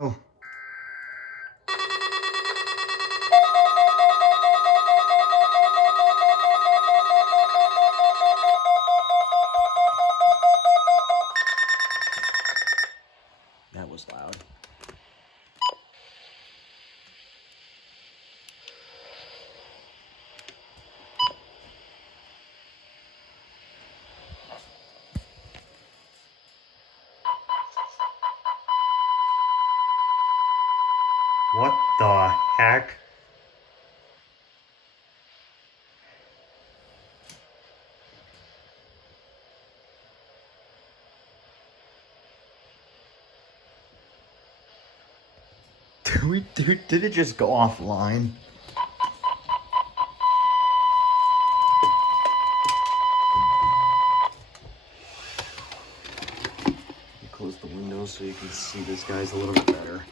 Oh. That was loud. What the heck? Did it just go offline? Close the window so you can see this guy's a little bit better.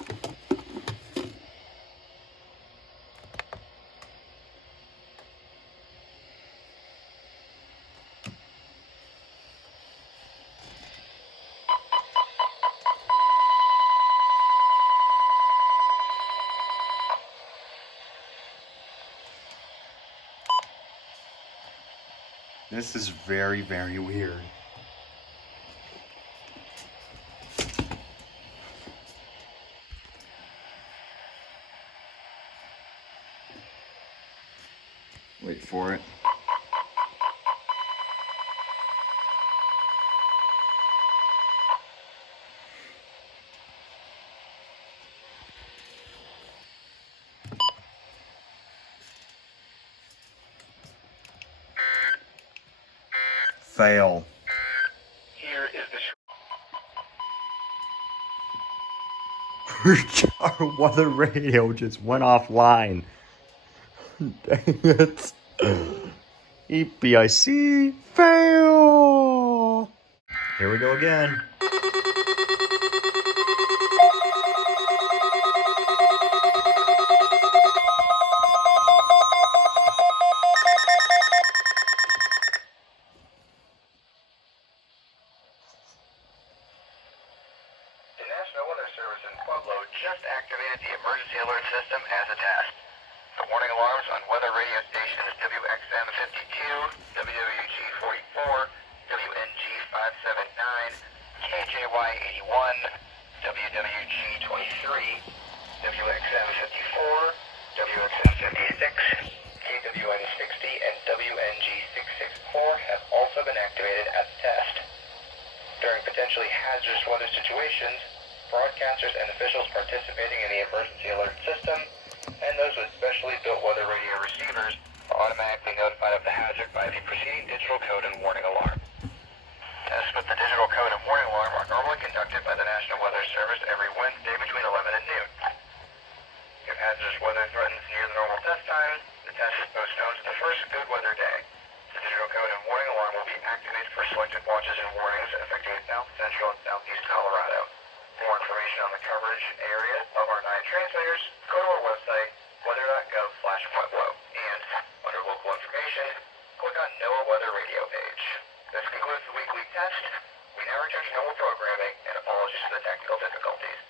This is very, very weird. Wait for it. Fail. Here is the Our weather radio just went offline. Dang it. EPIC fail. Here we go again. The National Weather Service in Pueblo just activated the emergency alert system as a test. The warning alarms on weather radio stations WXM 52, WWG 44, WNG 579, KJY 81, WWG 23, WXM 54, WXM 56, KWN 60, and WNG 664 have also been activated as a test. During potentially hazardous weather situations, broadcasters and officials participating in the emergency alert system and those with specially built weather radio receivers are automatically notified of the hazard by the preceding digital code and warning alarm. Tests with the digital code and warning alarm are normally conducted by the National Weather Service every Wednesday between 11 and noon. If hazardous weather threatens near the normal test time, the test is postponed to the first good weather day. The digital code and warning alarm will be activated for selected watches and warnings affecting South Central and Southeast Colorado. For more information on the coverage area of our 9 transmitters, go to our website, weather.gov/Pueblo, and under local information, click on NOAA Weather Radio page. This concludes the weekly test. We now return to normal programming and apologies for the technical difficulties.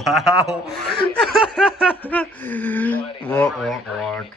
Wow. What?